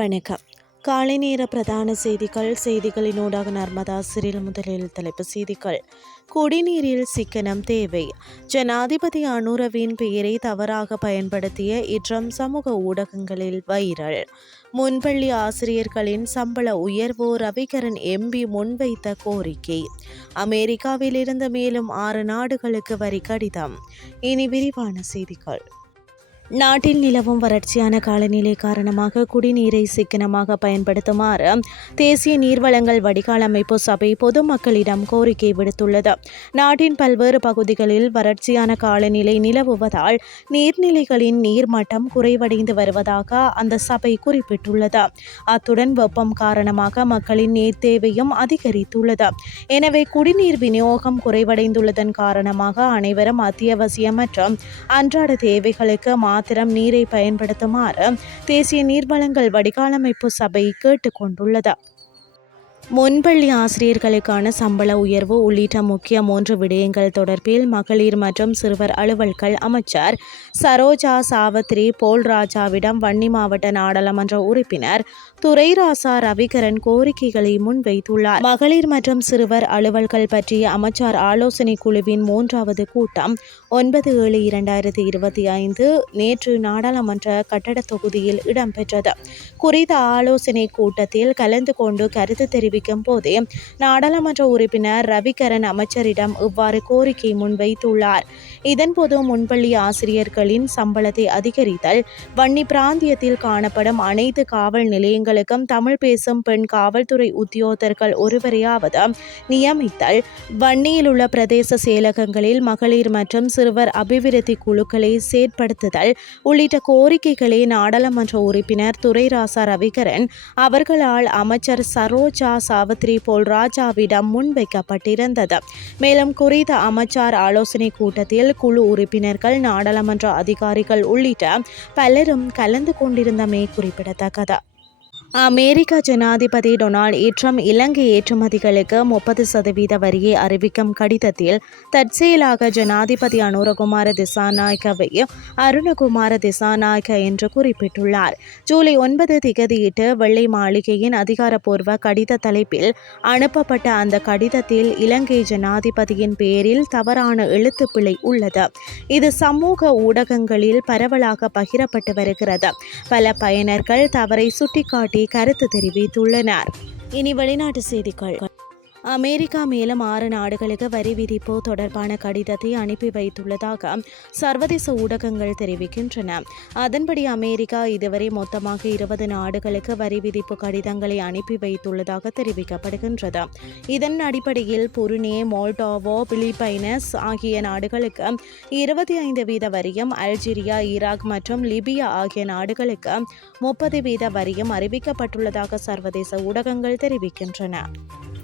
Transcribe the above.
வணக்கம். காலை நேர பிரதான செய்திகள் செய்திகளினூடாக நர்மதா சிறில் முதலில் தலைப்பு செய்திகள். குடிநீரில் சிக்கனம் தேவை. ஜனாதிபதி அனுரவின் பெயரை தவறாக பயன்படுத்திய இற்றம் சமூக ஊடகங்களில் வைரல். முன்பள்ளி ஆசிரியர்களின் சம்பள உயர்வு ரவிகரன் எம்பி முன்வைத்த கோரிக்கை. அமெரிக்காவிலிருந்து மேலும் ஆறு நாடுகளுக்கு வரி கடிதம். இனி விரிவான செய்திகள். நாட்டில் நிலவும் வறட்சியான காலநிலை காரணமாக குடிநீரை சிக்கனமாக பயன்படுத்துமாறு தேசிய நீர்வளங்கள் வடிகால் அமைப்பு சபை பொதுமக்களிடம் கோரிக்கை விடுத்துள்ளது. நாட்டின் பல்வேறு பகுதிகளில் வறட்சியான காலநிலை நிலவுவதால் நீர்நிலைகளின் நீர்மட்டம் குறைவடைந்து வருவதாக அந்த சபை குறிப்பிட்டுள்ளது. அத்துடன் வெப்பம் காரணமாக மக்களின் நீர் தேவையும் அதிகரித்துள்ளது. எனவே குடிநீர் விநியோகம் குறைவடைந்துள்ளதன் காரணமாக அனைவரும் அத்தியாவசிய மற்றும் அன்றாட தேவைகளுக்கு மாத்திரம் நீரை பயன்படுத்துமாறு தேசிய நீர்வளங்கள் வடிகாலமைப்பு சபை கேட்டுக்கொண்டுள்ளது. முன்பள்ளி ஆசிரியர்களுக்கான சம்பள உயர்வு உள்ளிட்ட முக்கிய மூன்று விடயங்கள் தொடர்பில் மகளிர் மற்றும் சிறுவர் அலுவல்கள் அமைச்சர் சரோஜா சாவத்ரி போல்ராஜாவிடம் வன்னி மாவட்ட நாடாளுமன்ற உறுப்பினர் துரைராசா ரவிகரன் கோரிக்கைகளை முன்வைத்துள்ளார். மகளிர் மற்றும் சிறுவர் அலுவல்கள் பற்றிய அமைச்சர் ஆலோசனை குழுவின் மூன்றாவது கூட்டம் ஒன்பது ஏழு இரண்டாயிரத்தி இருபத்தி ஐந்து நேற்று நாடாளுமன்ற கட்டட தொகுதியில் இடம்பெற்றது. குறித்த ஆலோசனை கூட்டத்தில் கலந்து கொண்டு கருத்து தெரிவிக்கும் போதே நாடாளுமன்ற உறுப்பினர் ரவிகரன் அமைச்சரிடம் இவ்வாறு கோரிக்கை முன்வைத்துள்ளார். இதன்போது முன்பள்ளி ஆசிரியர்களின் சம்பளத்தை அதிகரித்தல் வன்னி பிராந்தியத்தில் காணப்படும் அனைத்து காவல் நிலையங்களுக்கும் தமிழ் பேசும் பெண் காவல்துறை உத்தியோகத்தர்கள் ஒருவரையாவது நியமித்தல் வன்னியில் உள்ள பிரதேச செயலகங்களில் மகளிர் மற்றும் சிறுவர் அபிவிருத்தி குழுக்களை செயற்படுத்துதல் உள்ளிட்ட கோரிக்கைகளை நாடாளுமன்ற உறுப்பினர் துரைராசா ரவிகரன் அவர்களால் அமைச்சர் சரோஜா சாவித்ரி போல் ராஜாவிடம் முன்வைக்கப்பட்டிருந்தது. மேலும் குறித்த அமைச்சர் ஆலோசனை கூட்டத்தில் குழு உறுப்பினர்கள் நாடாளுமன்ற அதிகாரிகள் உள்ளிட்ட பலரும் கலந்து கொண்டிருந்தமை குறிப்பிடத்தக்கது. அமெரிக்க ஜனாதிபதி டொனால்ட் ட்ரம்ப் இலங்கை ஏற்றுமதிகளுக்கு முப்பது சதவீத வரியை அறிவிக்கும் கடிதத்தில் தற்செயலாக ஜனாதிபதி அனுரகுமார திசாநாயக்கவையும் அருணகுமார திசாநாயக்க என்று குறிப்பிட்டுள்ளார். ஜூலை ஒன்பது திகதியிட்டு வெள்ளை மாளிகையின் அதிகாரப்பூர்வ கடித தலைப்பில் அனுப்பப்பட்ட அந்த கடிதத்தில் இலங்கை ஜனாதிபதியின் பெயரில் தவறான எழுத்துப்பிழை உள்ளது. இது சமூக ஊடகங்களில் பரவலாக பகிரப்பட்டு வருகிறது. பல பயனர்கள் தவறை சுட்டிக்காட்டி கருத்து தெரிவித்துள்ளனர். இனி வெளிநாட்டு செய்திகள். அமெரிக்கா மேலும் ஆறு நாடுகளுக்கு வரி விதிப்பு தொடர்பான கடிதத்தை அனுப்பி வைத்துள்ளதாக சர்வதேச ஊடகங்கள் தெரிவிக்கின்றன. அதன்படி அமெரிக்கா இதுவரை மொத்தமாக இருபது நாடுகளுக்கு வரி விதிப்பு கடிதங்களை அனுப்பி வைத்துள்ளதாக தெரிவிக்கப்படுகின்றது. இதன் அடிப்படையில் புருனே மோல்டோவோ பிலிப்பைனஸ் ஆகிய நாடுகளுக்கு இருபத்தி ஐந்து வீத வரியும் அல்ஜீரியா ஈராக் மற்றும் லிபியா ஆகிய நாடுகளுக்கு முப்பது வீத வரியும் அறிவிக்கப்பட்டுள்ளதாக சர்வதேச ஊடகங்கள் தெரிவிக்கின்றன.